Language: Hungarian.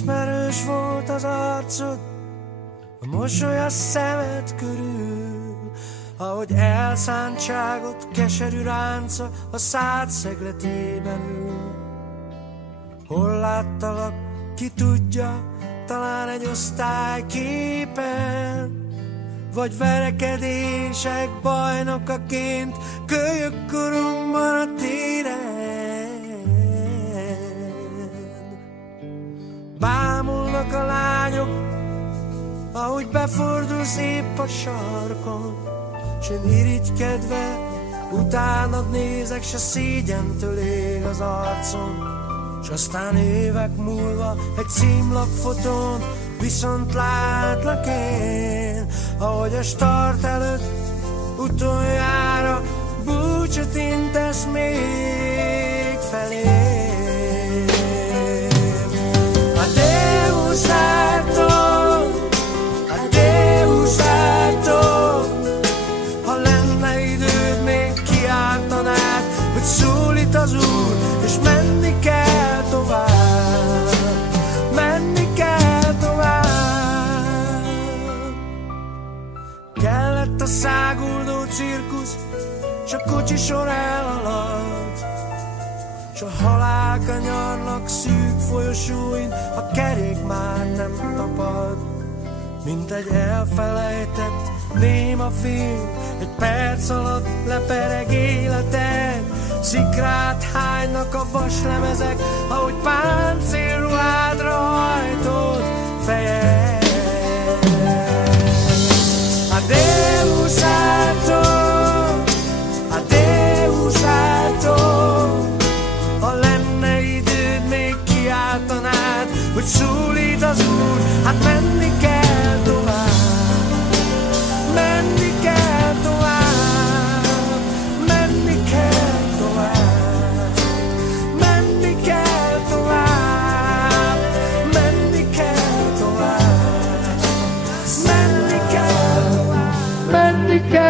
Ismerős volt az arcod, a mosoly a szemed körül, ahogy elszántságot keserű ránca a szád szegletében ül. Hol láttalak, ki tudja, talán egy osztályképen, vagy verekedések bajnokaként, kölyök korunkban a téren. Bámulnak a lányok, ahogy befordulsz épp a sarkon, s én irigykedve utánad nézek, se szégyentől ég az arcom. S aztán évek múlva egy címlapfotón viszont látlak én, ahogy a start előtt utoljára búcsút intesz még felém. Adeus látom, adeus látom, ha lenne időd, még kiáltanád, hogy szólít az Úr, és menni kell tovább, menni kell tovább. Kellett a száguldó cirkusz, s a kocsisor elhaladt, s a halálkanyarnak szűk folyosóin a kerék már nem tapad. Mint egy elfelejtett néma film, egy perc alatt lepereg életed, szikrát hánynak a vaslemezek, ahogy páncélruhádra hajtod fejed. Adeus látom, adeus látom, ha lenne időd, még kiáltanád, hogy szólít az Úr, hát menni kell tovább, menni kell tovább, menni kell tovább, menni kell tovább, menni kell tovább, menni kell tovább, menni kell.